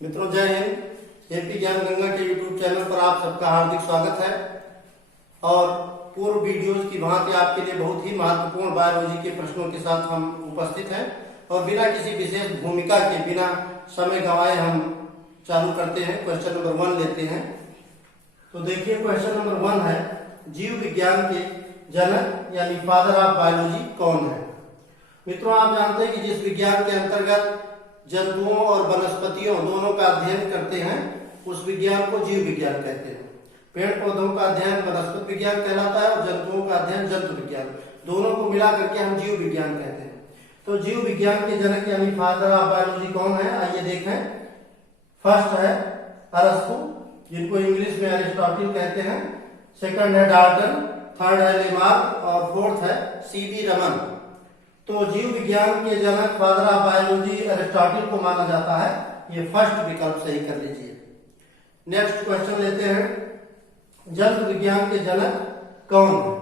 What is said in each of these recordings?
मित्रों जय हिंद। एपी ज्ञान गंगा के यूट्यूब चैनल पर आप सबका हार्दिक स्वागत है। और पूर्व वीडियोज की भांति आपके लिए बहुत ही महत्वपूर्ण बायोलॉजी के प्रश्नों के साथ हम उपस्थित हैं और बिना किसी विशेष भूमिका के, बिना समय गंवाए हम चालू करते हैं। क्वेश्चन नंबर 1 लेते हैं। तो देखिए क्वेश्चन नंबर 1 है, जीव विज्ञान के जनक यानी फादर ऑफ बायोलॉजी कौन है। मित्रों आप जानते हैं कि जिस विज्ञान के अंतर्गत जंतुओं और वनस्पतियों दोनों का अध्ययन करते हैं उस विज्ञान को जीव विज्ञान कहते हैं। पेड़ पौधों का अध्ययन वनस्पति विज्ञान कहलाता है और जंतुओं का अध्ययन जंतु विज्ञान, दोनों को मिला करके हम जीव विज्ञान कहते हैं। तो जीव विज्ञान के जनक यानी फादर ऑफ बायोलॉजी कौन है, आइए देखें। फर्स्ट है अरस्तु, जिनको इंग्लिश में एरिस्टोटल कहते हैं। सेकंड है डाल्टन, थर्ड है लेमार्क और फोर्थ है सीवी रमन। तो जीव विज्ञान के जनक फादर ऑफ बायोलॉजी एरिस्टोटल को माना जाता है। ये फर्स्ट विकल्प सही कर लीजिए। नेक्स्ट क्वेश्चन लेते हैं, जंतु विज्ञान के जनक कौन है।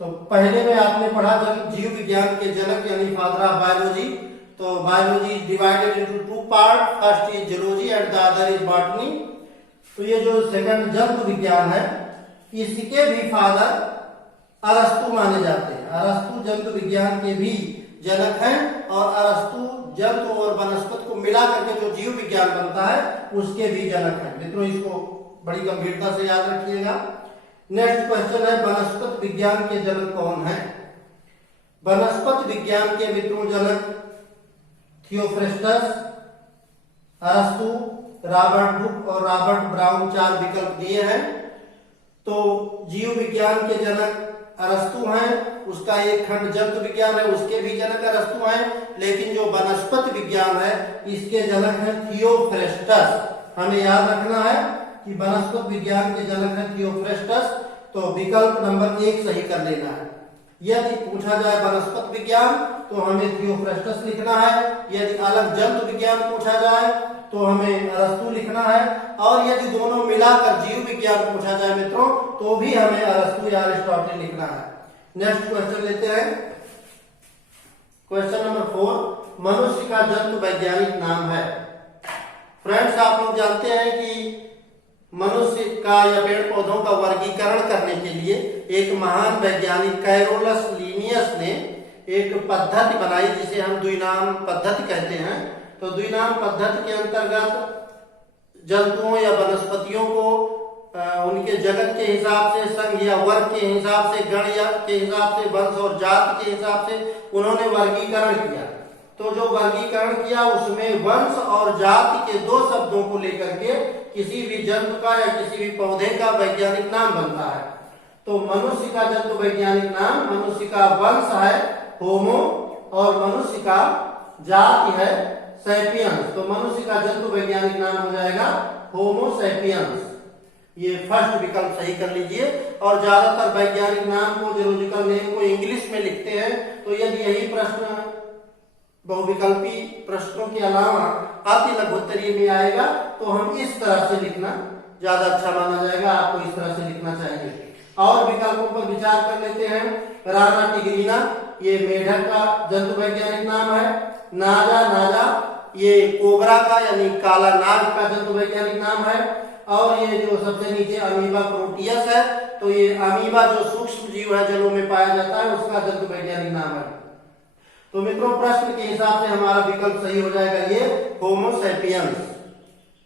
तो पहले में आपने पढ़ा जीव विज्ञान के जनक यानी फादर ऑफ बायोलॉजी। तो biology divided into 2 part, first is zoology and the other is botany. तो ये जो सेकंड जंतु विज्ञान है इसके भी फादर अरस्तु माने जाते हैं। अरस्तु जंतु विज्ञान के भी जनक हैं और अरस्तु जंतु और वनस्पति को मिला करके जो जीव विज्ञान बनता है उसके भी जनक हैं। मित्रों इसको बड़ी गंभीरता से याद रखिएगा। नेक्स्ट क्वेश्चन है, वनस्पति विज्ञान के जनक कौन है। वनस्पति विज्ञान के मित्रों जनक थियोफ्रेस्टस, अरस्तु, रॉबर्ट हुक और रॉबर्ट ब्राउन 4 विकल्प दिए हैं। तो जीव विज्ञान के जनक अरस्तु हैं, उसका एक खंड जंतु विज्ञान है, उसके भी जनक अरस्तु हैं। लेकिन जो वनस्पति विज्ञान है इसके जनक हैं थियोफ्रेस्टस। हमें याद रखना है कि वनस्पति विज्ञान के जनक है थियोफ्रेस्टस। तो विकल्प नंबर 1 सही कर लेना है। यदि पूछा जाए वनस्पति विज्ञान तो हमें थियोफ्रेस्टस लिखना है। यदि अलग जंतु विज्ञान पूछा जाए तो हमें अरस्तु लिखना है। और यदि दोनों मिलाकर जीव विज्ञान पूछा जाए मित्रों तो भी हमें अरस्तु या अरिस्टोटल लिखना है। नेक्स्ट क्वेश्चन लेते हैं, क्वेश्चन नंबर 4, मनुष्य का जंतु वैज्ञानिक नाम है। फ्रेंड्स आप लोग जानते हैं कि मनुष्य का या पेड़ पौधों का वर्गीकरण करने के लिए एक महान वैज्ञानिक कैरोलस लिनियस ने एक पद्धति बनाई जिसे हम द्विनाम पद्धति कहते हैं। तो द्विनाम पद्धति के अंतर्गत जंतुओं या वनस्पतियों को उनके जगत के हिसाब से, संघ या वर्ग के हिसाब से, गण या के हिसाब से, वंश और जाति के हिसाब से उन्होंने वर्गीकरण किया। तो जो वर्गीकरण किया उसमें वंश और जाति के 2 शब्दों को लेकर के किसी भी जंतु का या किसी भी पौधे का वैज्ञानिक नाम बनता है। तो मनुष्य का जंतु वैज्ञानिक नाम, मनुष्य का वंश है होमो और मनुष्य का जाति है सैपियंस। तो मनुष्य का जंतु वैज्ञानिक नाम हो जाएगा होमो सैपियंस। ये फर्स्ट विकल्प सही कर लीजिए। और ज्यादातर वैज्ञानिक नाम को, जूलॉजिकल नेम को इंग्लिश में लिखते हैं। तो यदि यही प्रश्न बहुविकल्पी प्रश्नों के अलावा अति लघुत्तरीय में आएगा तो हम इस तरह से लिखना ज्यादा अच्छा माना जाएगा। आपको इस तरह से लिखना चाहिए। और विकल्पों पर विचार कर लेते हैं। राना टिग्रीना ये मेढक का जंतु वैज्ञानिक नाम है। नाजा ये कोबरा का यानी काला नाग का जंतु वैज्ञानिक नाम है। और ये जो सबसे नीचे अमीबा प्रोटियस है, तो ये अमीबा जो सूक्ष्म जीव है जलों में पाया जाता है उसका जंतु वैज्ञानिक नाम है। तो मित्रों प्रश्न के हिसाब से हमारा विकल्प सही हो जाएगा ये होमो सैपियंस।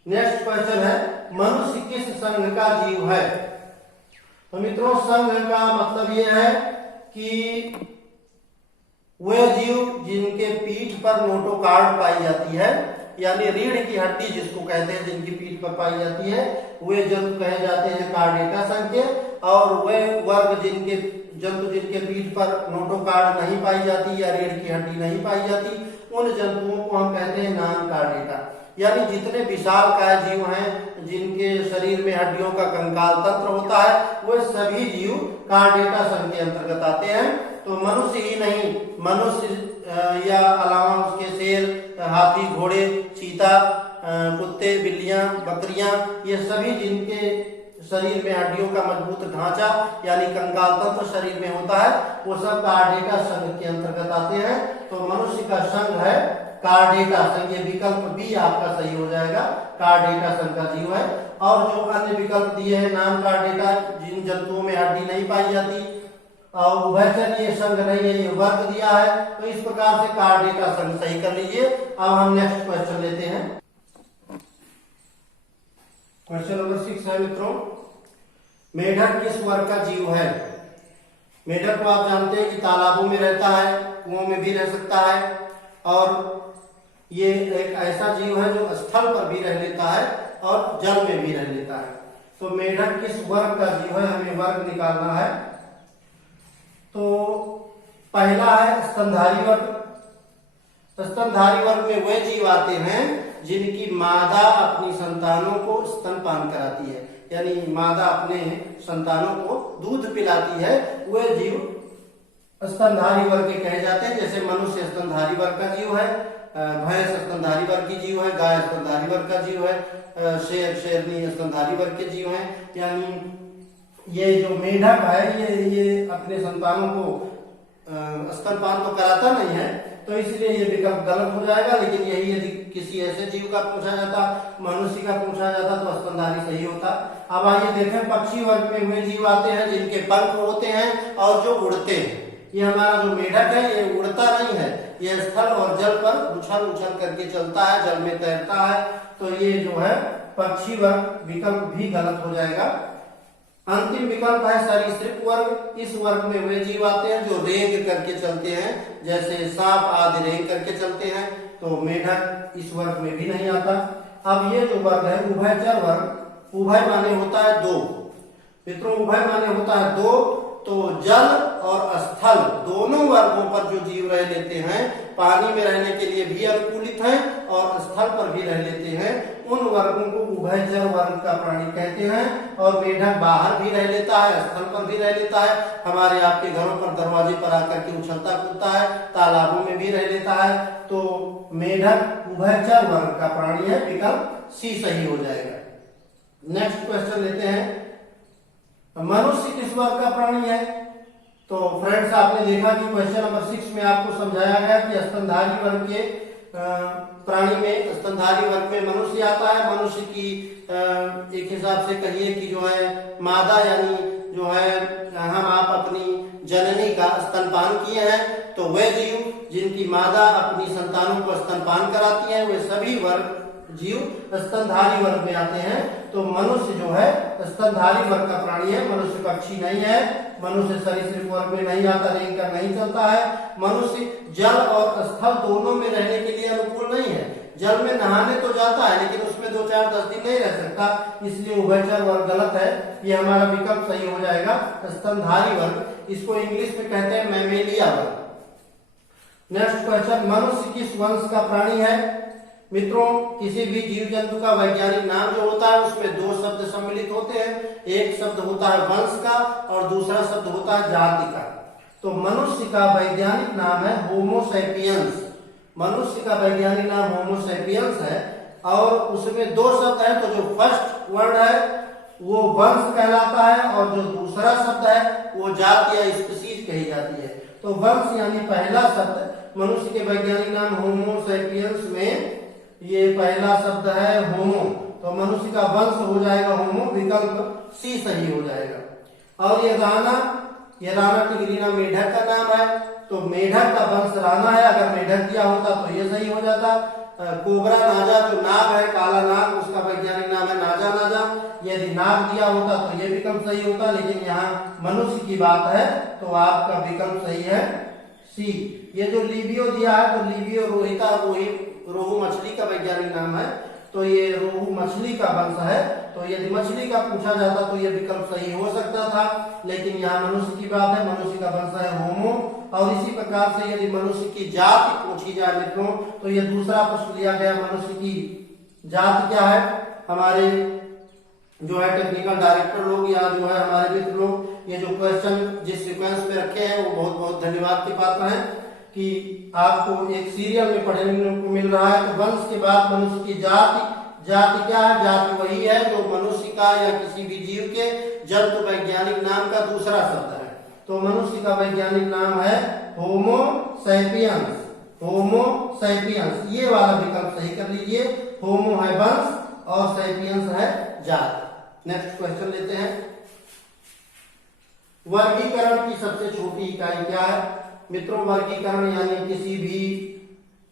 नेक्स्ट क्वेश्चन है, मनुष्य किस संघ का जीव है। तो मित्रों संघ का मतलब ये है कि वे जीव जिनके पीठ पर नोटोकार्ड पाई जाती है, यानी रीढ़ की हड्डी जिसको कहते हैं, जिनकी पीठ पर पाई जाती है, वे जंतु कहे जाते हैं कार्डेटा संघ के। और वे वर्ग जिनके जंतु जिनके पीठ पर नोटोकार्ड नहीं पाई जाती या रीढ़ की हड्डी नहीं पाई जाती, उन जंतुओं को हम कहते हैं नॉन कार्डेटा। यानी जितने विशालकाय जीव हैं जिनके शरीर में हड्डियों का कंकाल तंत्र होता है वे सभी जीव कार्डेटा संघ के अंतर्गत आते हैं। तो मनुष्य ही नहीं, मनुष्य या अलावा उसके शेर, हाथी, घोड़े, चीता, कुत्ते, बिल्लियां, बकरियां, ये सभी जिनके शरीर में हड्डियों का मजबूत ढांचा यानी कंकाल तंत्र शरीर में होता है वो सब कार्डेटा संघ के अंतर्गत आते हैं। तो मनुष्य का संघ है कार्डेटा संघ, ये विकल्प बी आपका सही हो जाएगा, कार्डेटा संघ का जीव है। और जो अन्य विकल्प दिए हैं नाम कार्डेटा, जिन जंतुओं में हड्डी नहीं पाई जाती, और उभयचर ये संघ नहीं है, ये वर्ग दिया है, तो इस प्रकार से कार्डेटा संघ सही कर लीजिए। अब हम नेक्स्ट क्वेश्चन लेते हैं। क्वेश्चन नंबर 6 है मित्रों, मेढक किस वर्ग का जीव है? मेढक को आप जानते हैं कि तालाबों में रहता है, कुओं में भी रह सकता है, और ये एक ऐसा जीव है जो स्थल पर भी रह लेता है और जल में भी रह लेता है। तो मेढक किस वर्ग का जीव है, हमें वर्ग निकालना है। तो पहला है स्तनधारी वर्ग। स्तनधारी वर्ग में वे जीव आते हैं जिनकी मादा अपनी संतानों को स्तनपान कराती है, यानी मादा अपने संतानों को दूध पिलाती है, वे जीव स्तनधारी वर्ग के कहे जाते हैं। जैसे मनुष्य स्तनधारी वर्ग का जीव है, भैंस स्तनधारी वर्ग की जीव है, गाय स्तनधारी वर्ग का जीव है, शेर शेरनी स्तनधारी वर्ग के जीव हैं। यानी ये जो मेढक है ये अपने संतानों को स्तनपान तो कराता नहीं है, तो इसलिए ये विकल्प गलत हो जाएगा। लेकिन यही यदि किसी ऐसे जीव का पूछा जाता, मनुष्य का पूछा जाता, तो स्तनधारी सही होता। अब आइए देखें, पक्षी वर्ग में वे जीव आते हैं जिनके पंख होते हैं और जो उड़ते हैं। ये हमारा जो मेढक है ये उड़ता नहीं है, ये स्थल और जल पर उछल उछल करके चलता है, जल में तैरता है। तो ये जो है पक्षी वर्ग विकल्प भी गलत हो जाएगा। अंतिम विकल्प है सरीसृप वर्ग। इस वर्ग में वे जीव आते हैं जो रेंग करके चलते हैं, जैसे सांप आदि रेंग करके चलते हैं, तो मेढक इस वर्ग में भी नहीं आता। अब ये जो वर्ग है उभयचर वर्ग, उभय माने होता है दो मित्रों, उभय माने होता है दो, तो जल और स्थल दोनों वर्गों पर जो जीव रह लेते हैं, पानी में रहने के लिए भी अनुकूलित हैं और स्थल पर भी रह लेते हैं, उन वर्गों को उभयचर वर्ग का प्राणी कहते हैं। और मेढक बाहर भी रह लेता है, स्थल पर भी रह लेता है, हमारे आपके घरों पर दरवाजे पर आकर के उछलता कूदता है, तालाबों में भी रह लेता है। तो मेढक उभयचर वर्ग का प्राणी है, विकल्प सी सही हो जाएगा। नेक्स्ट क्वेश्चन लेते हैं, मनुष्य किस वर्ग का प्राणी है? तो फ्रेंड्स आपने देखा कि क्वेश्चन नंबर 6 में आपको समझाया गया कि स्तनधारी वर्ग के प्राणी में, स्तनधारी वर्ग में मनुष्य आता है। मनुष्य की एक हिसाब से कहिए कि जो है मादा, यानी जो है हम आप अपनी जननी का स्तनपान किए हैं, तो वे जीव जिनकी मादा अपनी संतानों को स्तनपान कराती है, वे सभी वर्ग जीव स्तनधारी वर्ग में आते हैं। तो मनुष्य जो है स्तनधारी वर्ग का प्राणी है, मनुष्य पक्षी नहीं है, मनुष्य सरीसृप वर्ग में नहीं आता, रेंग कर नहीं चलता है। मनुष्य जल और स्थल दोनों में रहने के लिए अनुकूल नहीं है, जल में नहाने तो जाता है लेकिन उसमें 2-4-10 दिन नहीं रह सकता, इसलिए उभयचर वर्ग गलत है। ये हमारा विकल्प सही हो जाएगा, स्तनधारी वर्ग। इसको इंग्लिश में कहते हैं मैमेलिया वर्ग। नेक्स्ट क्वेश्चन, मनुष्य किस वंश का प्राणी है? मित्रों, किसी भी जीव जंतु का वैज्ञानिक नाम जो होता है उसमें दो शब्द सम्मिलित होते हैं, एक शब्द होता है वंश का और दूसरा शब्द होता है जाति का। तो मनुष्य का वैज्ञानिक नाम है होमो सैपियंस। मनुष्य का वैज्ञानिक नाम होमो सैपियंस है और उसमें दो शब्द है, तो जो फर्स्ट वर्ड है वो वंश कहलाता है और जो दूसरा शब्द है वो जाति या स्पीशीज कही जाती है। तो वंश यानी पहला शब्द, मनुष्य के वैज्ञानिक नाम होमो सैपियंस में ये पहला शब्द है होमो, तो मनुष्य का वंश हो जाएगा होमो, विकल्प सी सही हो जाएगा। और ये राना टिग्रीना मेढक का नाम है, तो मेढक का वंश राना है, अगर मेढक दिया होता तो ये सही हो जाता। कोबरा नाजा जो नाग है, काला नाग, उसका वैज्ञानिक नाम है नाजा नाजा, यदि नाग दिया होता तो ये विकल्प सही होता, लेकिन यहाँ मनुष्य की बात है तो आपका विकल्प सही है सी। ये जो लिबियो दिया है, तो लिबियो रोहिता रोहू मछली का वैज्ञानिक नाम है, तो ये रोहू मछली का वंश है। तो यदि मछली का पूछा जाता तो ये विकल्प सही हो सकता था, लेकिन यहाँ मनुष्य की बात है, मनुष्य का वंश है होमो। और इसी प्रकार से यदि मनुष्य की जाति पूछी जाए मित्रों, तो ये दूसरा प्रश्न लिया गया, मनुष्य की जाति क्या है। हमारे जो है टेक्निकल डायरेक्टर लोग या जो है हमारे मित्र लोग ये जो क्वेश्चन जिस सीक्वेंस में रखे हैं वो बहुत बहुत धन्यवाद के पात्र हैं कि आपको एक सीरियल में पढ़ने को मिल रहा है। तो वंश के बाद मनुष्य की जाति क्या है? जाति वही है जो मनुष्य का या किसी भी जीव के जंतु वैज्ञानिक नाम का दूसरा शब्द है। तो मनुष्य का वैज्ञानिक नाम है होमो सैपियंस। होमो सैपियंस, ये वाला विकल्प सही कर लीजिए। होमो है वंश और सैपियंस है जात। नेक्स्ट क्वेश्चन लेते हैं। वर्गीकरण की सबसे छोटी इकाई क्या है? मित्रों, वर्गीकरण यानी किसी भी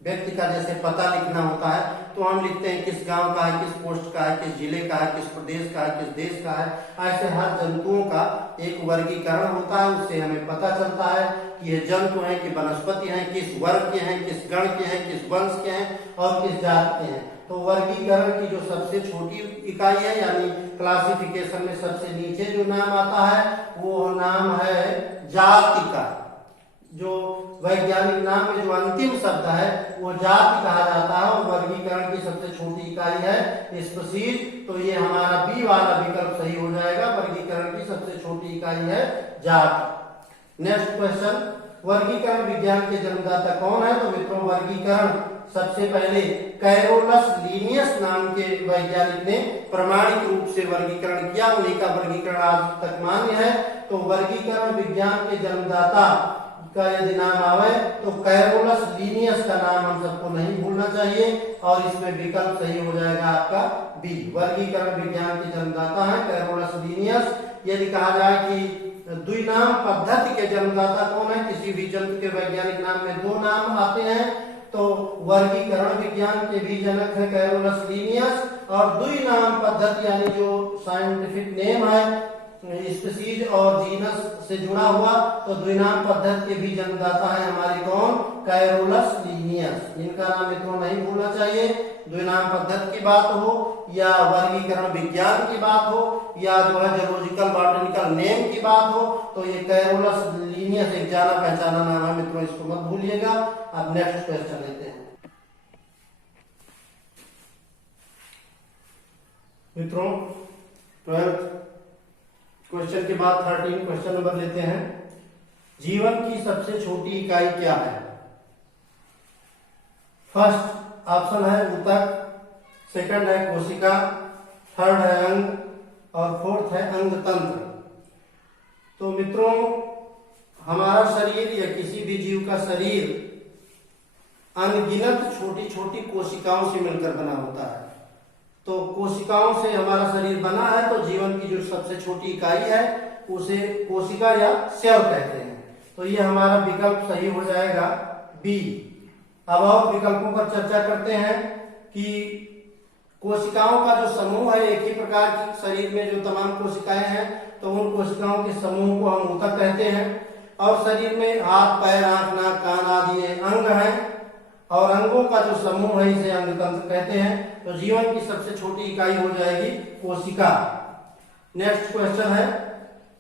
व्यक्ति का जैसे पता लिखना होता है तो हम लिखते हैं किस गांव का है, किस पोस्ट का है, किस जिले का है, किस प्रदेश का है, किस देश का है। ऐसे हर जंतुओं का एक वर्गीकरण होता है, उससे हमें पता चलता है कि ये जंतु हैं कि वनस्पति हैं, किस वर्ग के हैं, किस गण के हैं, किस वंश के हैं और किस जात के हैं। तो वर्गीकरण की जो सबसे छोटी इकाई है यानी क्लासिफिकेशन में सबसे नीचे जो नाम आता है वो नाम है जातिका। जो वैज्ञानिक नाम में जो अंतिम शब्द है वो जाति कहा जाता है और वर्गीकरण की सबसे छोटी इकाई है स्पीशीज। तो ये हमारा बी वाला विकल्प सही हो जाएगा। वर्गीकरण की सबसे छोटी इकाई है जाति। नेक्स्ट क्वेश्चन, वर्गीकरण विज्ञान के जन्मदाता कौन है? तो मित्रों, वर्गीकरण सबसे पहले कैरोलस लीनियस नाम के वैज्ञानिक ने प्रामाणिक रूप से वर्गीकरण किया। उन्हीं का वर्गीकरण आज तक मान्य है। तो वर्गीकरण विज्ञान के जन्मदाता का यदि नाम आवे तो कैरोलस लीनियस का नाम हम सबको नहीं भूलना चाहिए और इसमें विकल्प सही हो जाएगा आपका बी। वर्गीकरण विज्ञान के जन्मदाता है कैरोलस लीनियस। यदि कहा जाए कि द्विनाम पद्धति के जन्मदाता कौन है? किसी भी जंतु के वैज्ञानिक नाम में दो नाम आते हैं तो वर्गीकरण विज्ञान के भी जनक है कैरोलस लीनियस। और द्विनाम पद्धति यानी जो साइंटिफिक नेम है स्पीशीज और जीनस से जुड़ा हुआ तो द्विनाम पद्धति के भी जन्मदाता है हमारे कौन? Carolus Linnaeus. इनका नाम मित्रों नहीं भूलना चाहिए। द्विनाम पद्धति की बात हो या वर्गीकरण विज्ञान की बात हो या जो है जूलॉजिकल बॉटनिकल नेम की बात हो तो ये कैरोलस लीनियस एक जाना पहचाना नाम है मित्रों, इसको मत भूलिएगा। अब नेक्स्ट क्वेश्चन लेते हैं। मित्रों, 12th क्वेश्चन के बाद 13 क्वेश्चन नंबर लेते हैं। जीवन की सबसे छोटी इकाई क्या है? फर्स्ट ऑप्शन है ऊतक, सेकंड है कोशिका, थर्ड है अंग और फोर्थ है अंग तंत्र। तो मित्रों, हमारा शरीर या किसी भी जीव का शरीर अनगिनत छोटी छोटी कोशिकाओं से मिलकर बना होता है। तो कोशिकाओं से हमारा शरीर बना है तो जीवन की जो सबसे छोटी इकाई है उसे कोशिका या सेल कहते हैं। तो ये हमारा विकल्प सही हो जाएगा बी। अब और विकल्पों पर चर्चा करते हैं कि कोशिकाओं का जो समूह है एक ही प्रकार की शरीर में जो तमाम कोशिकाएं हैं तो उन कोशिकाओं के समूह को हम ऊतक कहते हैं। और शरीर में हाथ, पैर, आंख, नाक, कान आदि अंग हैं और अंगों का जो समूह है इसे अंग तंत्र कहते हैं। तो जीवन की सबसे छोटी इकाई हो जाएगी कोशिका। नेक्स्ट क्वेश्चन है,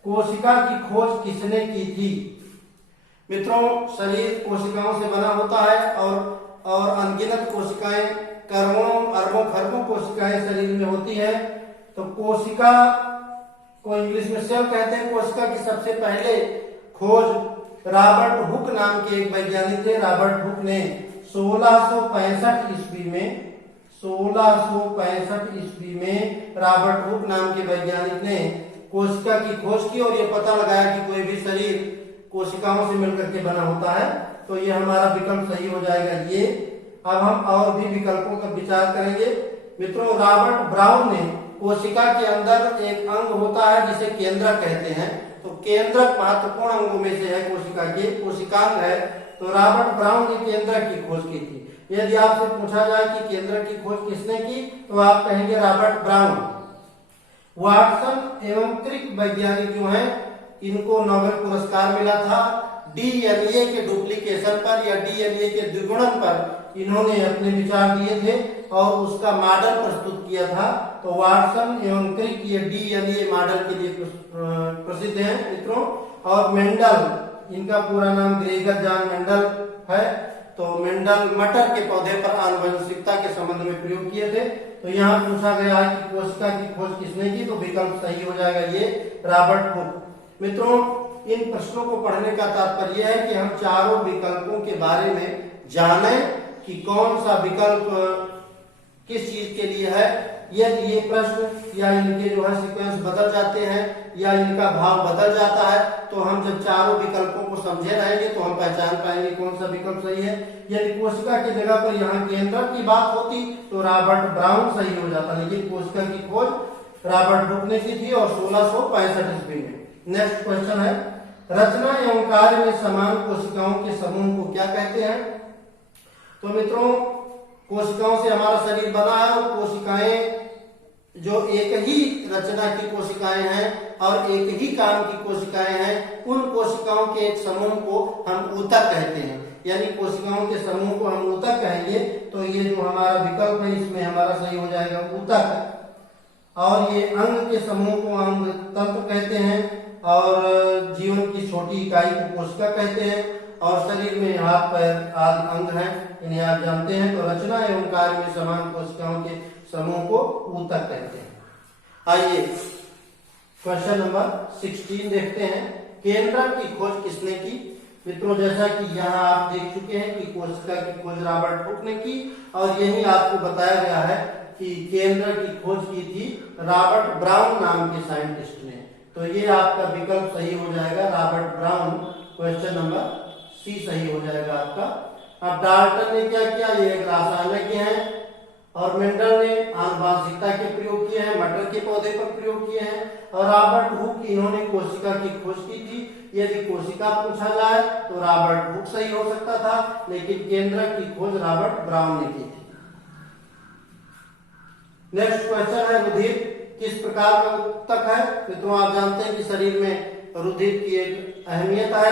कोशिका की खोज किसने की थी? मित्रों, शरीर कोशिकाओं से बना होता है और अनगिनत कोशिकाएं, करोड़ों अरबों खरबों कोशिकाएं शरीर में होती है। तो कोशिका को इंग्लिश में सेल कहते हैं। कोशिका की सबसे पहले खोज रॉबर्ट हुक नाम के एक वैज्ञानिक थे। रॉबर्ट हुक ने 1665 ईस्वी में रॉबर्ट हुक नाम के वैज्ञानिक ने कोशिका की खोज की और ये पता लगाया कि कोई भी शरीर कोशिकाओं से मिलकर के बना होता है। तो ये हमारा विकल्प सही हो जाएगा ये। अब हम और भी विकल्पों का विचार करेंगे। मित्रों, रॉबर्ट ब्राउन ने कोशिका के अंदर एक अंग होता है जिसे केंद्रक कहते हैं। तो केंद्रक महत्वपूर्ण अंगों में से है कोशिका के, कोशिकांग है। तो रॉबर्ट ब्राउन ने केंद्रक की खोज की थी। यदि आपसे पूछा जाए कि केंद्रक की खोज किसने की तो आप कहेंगे रॉबर्ट ब्राउन। वाटसन एवं क्रिक वैज्ञानिक जो हैं इनको नोबेल पुरस्कार मिला था डीएनए के डुप्लीकेशन पर या डीएनए के द्विगुणन पर। इन्होंने अपने विचार दिए थे और उसका मॉडल प्रस्तुत किया था। तो वाटसन एवं क्रिक ये डीएनए मॉडल के लिए प्रसिद्ध हैं मित्रों। और मेंडल, इनका पूरा नाम ग्रेगर जॉन मेंडल है। तो मेंडल मटर के पौधे पर आनुवंशिकता के संबंध में प्रयोग किए थे। तो यहाँ पूछा गया है कि कोशिका की खोज किसने की, तो विकल्प सही हो जाएगा ये रॉबर्ट हुक। मित्रों, इन प्रश्नों को पढ़ने का तात्पर्य है कि हम चारों विकल्पों के बारे में जानें कि कौन सा विकल्प किस चीज के लिए है। यदि ये प्रश्न या इनके जो है सीक्वेंस बदल जाते हैं या इनका भाव बदल जाता है तो हम जब चारों विकल्पों को समझे रहेंगे तो हम पहचान पाएंगे कौन सा विकल्प सही है। यदि कोशिका की जगह पर यहाँ केंद्रक की बात होती तो रॉबर्ट ब्राउन सही हो जाता, लेकिन कोशिका की खोज रॉबर्ट हुक ने की थी और 1665 ईस्वी में। नेक्स्ट क्वेश्चन है, रचना एवं कार्य में समान कोशिकाओं के समूह को क्या कहते हैं। तो मित्रों, कोशिकाओं से हमारा शरीर बना है और कोशिकाएं जो एक ही रचना की कोशिकाएं हैं और एक ही काम की कोशिकाएं हैं, उन कोशिकाओं के एक समूह को हम ऊतक कहते हैं। यानी कोशिकाओं के समूह को हम ऊतक कहेंगे तो ये जो हमारा विकल्प है इसमें हमारा सही हो जाएगा ऊतक। और ये अंग के समूह को अंग तंत्र कहते हैं और जीवन की छोटी इकाई को कोशिका कहते हैं और शरीर में हाथ पैर आदि अंग हैं, इन्हें आप जानते हैं। तो रचना एवं कार्य में समान कोशिकाओं के समूह को ऊतक कहते हैं। आइए क्वेश्चन नंबर 16 देखते हैं, केंद्रक की खोज किसने की। मित्रों, जैसा कि यहाँ आप देख चुके हैं कि कोशिका की खोज रॉबर्ट हुक ने की और यही आपको बताया गया है कि केंद्रक की खोज की थी रॉबर्ट ब्राउन नाम के साइंटिस्ट ने। तो ये आपका विकल्प सही हो जाएगा Robert Brown, question number C सही हो जाएगा आपका। अब डाल्टन ने क्या किया, ये एक रासायनिक है और मेंडल ने आनुवंशिकता के प्रयोग किए हैं, मटर के पौधे पर प्रयोग किए हैं और रॉबर्ट हुक इन्होंने कोशिका की खोज की थी। यदि कोशिका पूछा जाए तो रॉबर्ट हुक सही हो सकता था, लेकिन केंद्रक की खोज रॉबर्ट ब्राउन ने की थी। नेक्स्ट क्वेश्चन है, रुधिर किस प्रकार का ऊतक है। मित्रों, आप जानते हैं कि शरीर में रुधिर की एक अहमियत है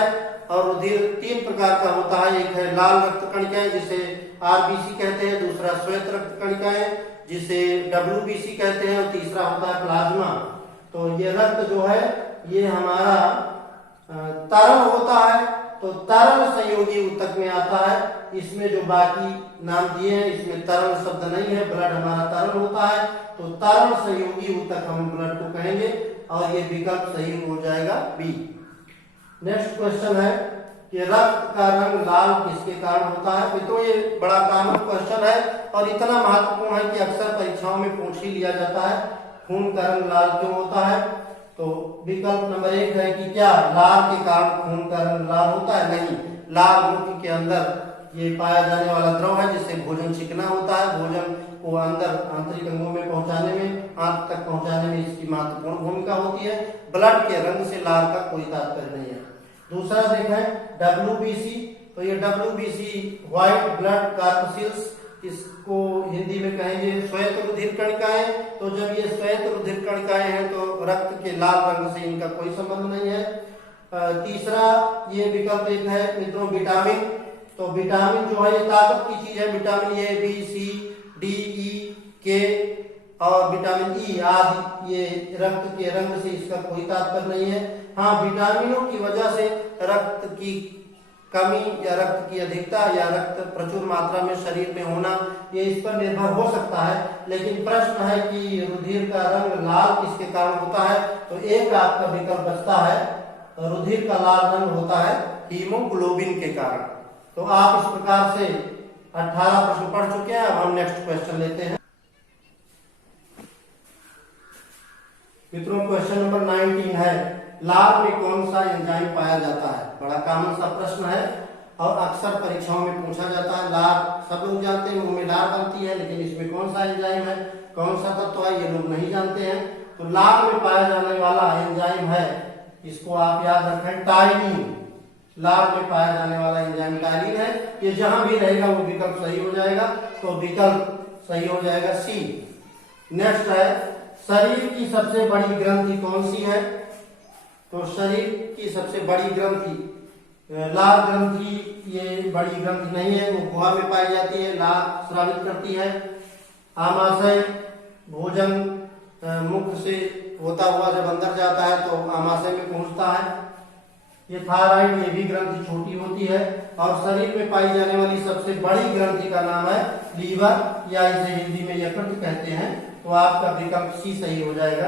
और रुधिर 3 प्रकार का होता है। एक है लाल रक्त कणिकाएं जिसे आरबीसी कहते हैं, दूसरा श्वेत रक्त कणिकाएं जिसे डब्ल्यूबीसी कहते हैं और तीसरा होता है प्लाज्मा। तो ये रक्त जो है ये हमारा तरल होता है, तो तरल संयोगी ऊतक में आता है। इसमें जो बाकी नाम दिए हैं इसमें तरल शब्द नहीं है, ब्लड हमारा तरल होता है, तो तरल संयोगी ऊतक हम ब्लड को कहेंगे और ये विकल्प सही हो जाएगा बी। नेक्स्ट क्वेश्चन है कि रक्त का रंग लाल किसके कारण होता है। तो ये बड़ा कॉमन क्वेश्चन है और इतना महत्वपूर्ण है कि अक्सर परीक्षाओं में पूछ ही लिया जाता है, खून का रंग लाल क्यों होता है। तो विकल्प नंबर 1 है कि क्या लाल के कारण खून का रंग लाल होता है। नहीं, लाल मुख के अंदर ये पाया जाने वाला द्रव है जिससे भोजन चिकना होता है, भोजन को अंदर आंतरिक अंगों में पहुंचाने में, आंत तक पहुंचाने में इसकी महत्वपूर्ण भूमिका होती है। ब्लड के रंग से लाल का कोई तात्पर्य नहीं है। दूसरा देखें डब्ल्यूबीसी, तो ये डब्ल्यूबीसी व्हाइट ब्लड कार्पस्यूल्स, इसको हिंदी में कहेंगे श्वेत रुधिर कणिकाएं। तो जब ये श्वेत रुधिर कणिकाएं हैं तो रक्त के लाल रंग से इनका कोई संबंध नहीं है। तीसरा ये विकल्प एक है मित्रों विटामिन, तो विटामिन जो है ये ताकत की चीज है, vitamin A B C D E के और विटामिन ई आदि, ये रक्त के रंग से इसका कोई तात्पर्य नहीं है। हाँ, विटामिनों की वजह से रक्त की कमी या रक्त की अधिकता या रक्त प्रचुर मात्रा में शरीर में होना, ये इस पर निर्भर हो सकता है। लेकिन प्रश्न है कि रुधिर का रंग लाल किसके कारण होता है, तो एक आपका विकल्प बचता है, रुधिर का लाल रंग होता है हीमोग्लोबिन के कारण। तो आप इस प्रकार से 18 प्रश्न पढ़ चुके हैं। अब हम नेक्स्ट क्वेश्चन लेते हैं। मित्रों, क्वेश्चन नंबर 19 है, लार में कौन सा एंजाइम पाया जाता है। बड़ा कॉमन सा प्रश्न है और अक्सर परीक्षाओं में पूछा जाता है। लार सब लोग जानते हैं, मुंह में लार बनती है, लेकिन इसमें कौन सा एंजाइम है, कौन सा तत्व है, ये लोग नहीं जानते हैं। तो लार में पाया जाने वाला एंजाइम है, इसको आप याद रखें, टाइलिन। लार में पाया जाने वाला एंजाइम टाइलिन है। ये जहां भी रहेगा वो विकल्प सही हो जाएगा, तो विकल्प सही हो जाएगा सी। नेक्स्ट है, शरीर की सबसे बड़ी ग्रंथि कौन सी है। तो शरीर की सबसे बड़ी ग्रंथि लार ग्रंथि, ये बड़ी ग्रंथि नहीं है, वो गुहा में पाई जाती है, लार स्रावित करती है। आमाशय, भोजन मुख से होता हुआ जब अंदर जाता है तो आमाशय में पहुंचता है। ये थायराइड, ये भी ग्रंथि छोटी होती है और शरीर में पाई जाने वाली सबसे बड़ी ग्रंथि का नाम है लीवर, या इसे हिंदी में यकृत कहते हैं। तो आपका विकल्प सी सही हो जाएगा।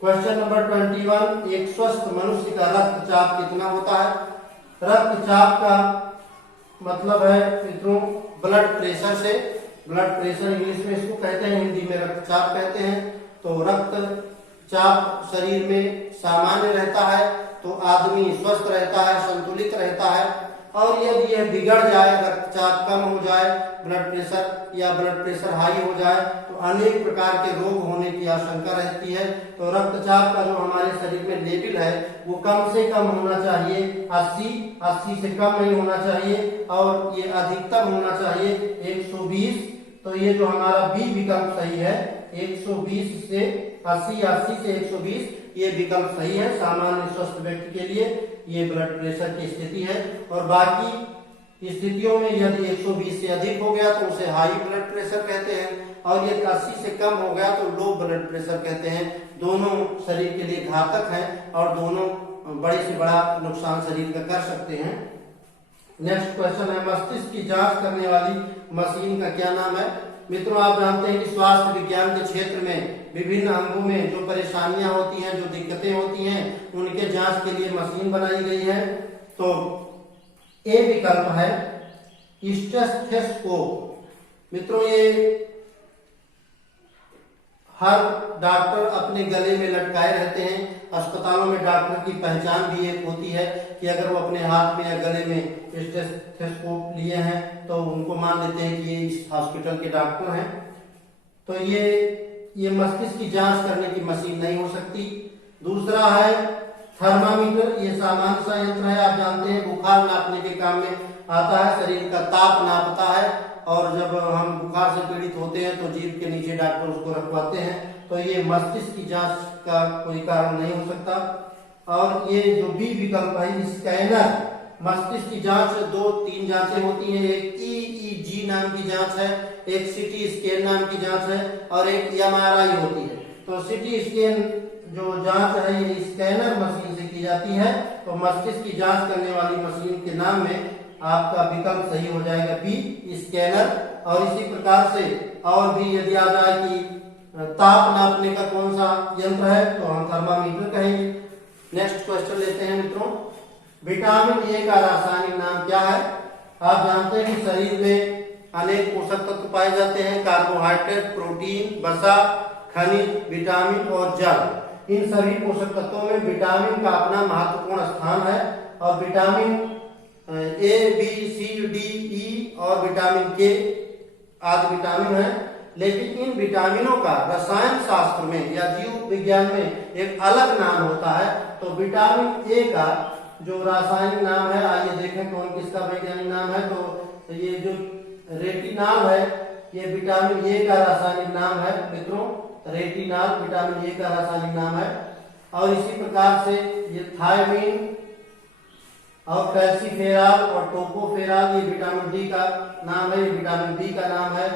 क्वेश्चन नंबर 21, एक स्वस्थ मनुष्य का रक्तचाप कितना होता है। रक्तचाप का मतलब है मित्रों ब्लड प्रेशर से ब्लड प्रेशर इंग्लिश में इसको कहते हैं, हिंदी में रक्तचाप कहते हैं। तो रक्तचाप शरीर में सामान्य रहता है तो आदमी स्वस्थ रहता है, संतुलित रहता है। और यदि यह बिगड़ जाए, रक्तचाप कम हो जाए, ब्लड प्रेशर या ब्लड प्रेशर हाई हो जाए तो अनेक प्रकार के रोग होने की आशंका रहती है। तो रक्तचाप का जो हमारे शरीर में लेवल है वो कम से कम होना चाहिए 80 से कम नहीं होना चाहिए, और ये अधिकतम होना चाहिए 120। तो ये जो हमारा बी विकल्प सही है, 120 से 80 से 120 ये विकल्प सही है सामान्य स्वस्थ व्यक्ति के लिए। ये ब्लड प्रेशर की स्थिति है। और बाकी स्थितियों में यदि 120 से अधिक हो गया तो उसे हाई ब्लड प्रेशर कहते हैं, और यदि 80 से कम हो गया तो लो ब्लड प्रेशर कहते हैं। दोनों शरीर के लिए घातक हैं और दोनों बड़े से बड़ा नुकसान शरीर का कर सकते हैं। नेक्स्ट क्वेश्चन है, मस्तिष्क की जांच करने वाली मशीन का क्या नाम है? मित्रों, आप जानते हैं कि स्वास्थ्य विज्ञान के क्षेत्र में विभिन्न अंगों में जो परेशानियां होती हैं, जो दिक्कतें होती हैं, उनके जांच के लिए मशीन बनाई गई है। तो ए विकल्प है स्टेथोस्कोप। मित्रों, ये हर डॉक्टर अपने गले में लटकाए रहते हैं। अस्पतालों में डॉक्टर की पहचान भी एक होती है कि अगर वो अपने हाथ में या गले में स्टेथोस्कोप लिए हैं तो उनको मान लेते हैं कि ये इस हॉस्पिटल के डॉक्टर हैं। तो ये मस्तिष्क की जांच करने की मशीन नहीं हो सकती। दूसरा है थर्मामीटर। ये सामान्य सा यंत्र है, आप जानते हैं बुखार नापने के काम में आता है, शरीर का ताप नापता है। और जब हम बुखार से पीड़ित होते हैं तो जीभ के नीचे डॉक्टर उसको रखवाते हैं। तो ये मस्तिष्क की जांच का कोई कारण नहीं हो सकता। और ये जो बी विकल्प है स्कैनर। मस्तिष्क की जांच 2-3 जांचें होती हैं, एक EEG नाम की जांच है, एक CT स्कैन नाम की जांच है, और एक MRI होती है। तो CT स्कैन जो जांच है ये स्कैनर मशीन से की जाती है। तो मस्तिष्क की जांच करने वाली मशीन के नाम में आपका विकल्प सही हो जाएगा बी स्कैनर। और इसी प्रकार से और भी यदि आ जाए कि ताप नापने का कौन सा यंत्र है तो हम थर्मामीटर कहेंगे। नेक्स्ट क्वेश्चन लेते हैं मित्रों, विटामिन ए का रासायनिक नाम क्या है? आप जानते हैं कि शरीर में अनेक पोषक तत्व पाए जाते हैं, कार्बोहाइड्रेट, प्रोटीन, वसा, खनिज, विटामिन और जल। इन सभी पोषक तत्वों में विटामिन का अपना महत्वपूर्ण स्थान है। और vitamin A, B, C, D, E और विटामिन के आदि विटामिन है। लेकिन इन विटामिनों का रसायन शास्त्र में या जीव विज्ञान में एक अलग नाम होता है। तो विटामिन ए का जो रासायनिक नाम है, आइए देखें कौन किसका वैज्ञानिक नाम है। तो ये जो रेटिनॉल है, ये विटामिन ए का रासायनिक नाम है मित्रों। रेटिनॉल विटामिन ए का रासायनिक नाम है। और इसी प्रकार से ये थायमीन और कैल्सीफेरॉल और टोकोफेरॉल ये विटामिन डी का नाम है, ये विटामिन डी का नाम है।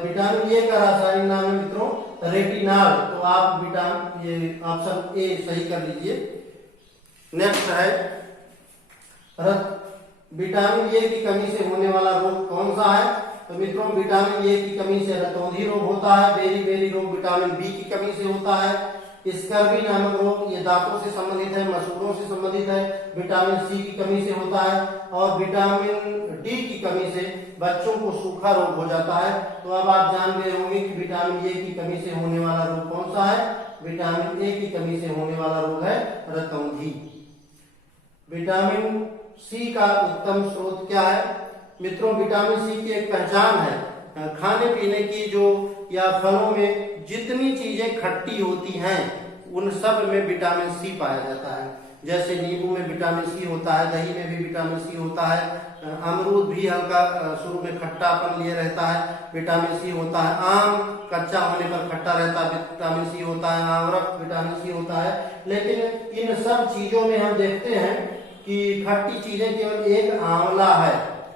विटामिन ए का रासायनिक नाम है मित्रों रेटिनॉल। तो आप ये ऑप्शन ए सही कर लीजिए। नेक्स्ट है विटामिन ए की कमी से होने वाला रोग कौन सा है? तो मित्रों, विटामिन ए की कमी से रतौंधी रोग होता है, बेरी रोग विटामिन बी की कमी से होता है, स्कर्वी नामक रोग ये दांतों से संबंधित है, मसूड़ों से संबंधित है, विटामिन सी की कमी से होता है, और विटामिन डी की कमी से बच्चों को सूखा रोग हो जाता है। तो अब आप जान गए होंगे कि विटामिन ए की कमी से होने वाला रोग कौन सा है। विटामिन ए की कमी से होने वाला रोग है रतौंधी। विटामिन सी का उत्तम स्रोत क्या है? मित्रों, विटामिन सी की एक पहचान है खाने पीने की, जो या फलों में जितनी चीजें खट्टी होती हैं उन सब में विटामिन सी पाया जाता है। जैसे नींबू में विटामिन सी होता है, दही में भी विटामिन सी होता है, अमरूद भी हल्का शुरू में खट्टापन लिए रहता है, विटामिन सी होता है, आम कच्चा होने पर खट्टा रहता है, विटामिन सी होता है, आंवरक विटामिन सी होता है। लेकिन इन सब चीजों में हम देखते हैं कि खट्टी चीजें केवल एक आंवला है,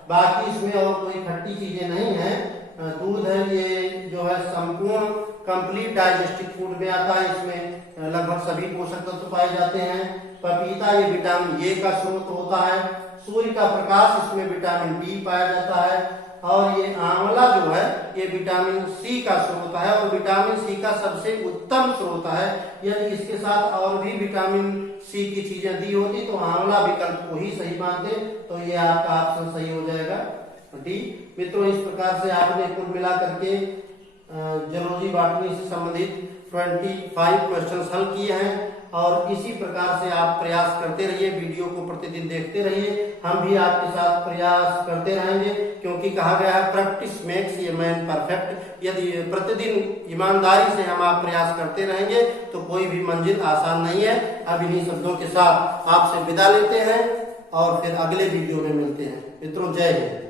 बाकी इसमें और कोई खट्टी चीजें नहीं है। दूध है, ये जो है संपूर्ण कंप्लीट डाइजेस्टिव फूड में आता है, इसमें लगभग सभी पोषक तत्व पाए जाते हैं। पपीता ये विटामिन ए का स्रोत होता है, सूर्य का प्रकाश इसमें विटामिन डी पाया जाता है, और ये आंवला जो है ये विटामिन सी का स्रोत है, और विटामिन सी का सबसे उत्तम स्रोत है। यदि इसके साथ और भी विटामिन सी की चीजें दी होती तो आंवला विकल्प को ही सही मानते, तो ये आपका ऑप्शन सही हो जाएगा। डी। मित्रों, इस प्रकार से आपने कुल मिला करके जूलॉजी बॉटनी से संबंधित 25 क्वेश्चंस हल किए हैं और इसी प्रकार से आप प्रयास करते रहिए, वीडियो को प्रतिदिन देखते रहिए। हम भी आपके साथ प्रयास करते रहेंगे, क्योंकि कहा गया है practice makes a man perfect. यदि प्रतिदिन ईमानदारी से हम आप प्रयास करते रहेंगे तो कोई भी मंजिल आसान नहीं है। अब इन्हीं शब्दों के साथ आपसे विदा लेते हैं और फिर अगले वीडियो में मिलते हैं। मित्रों, जय हिंद।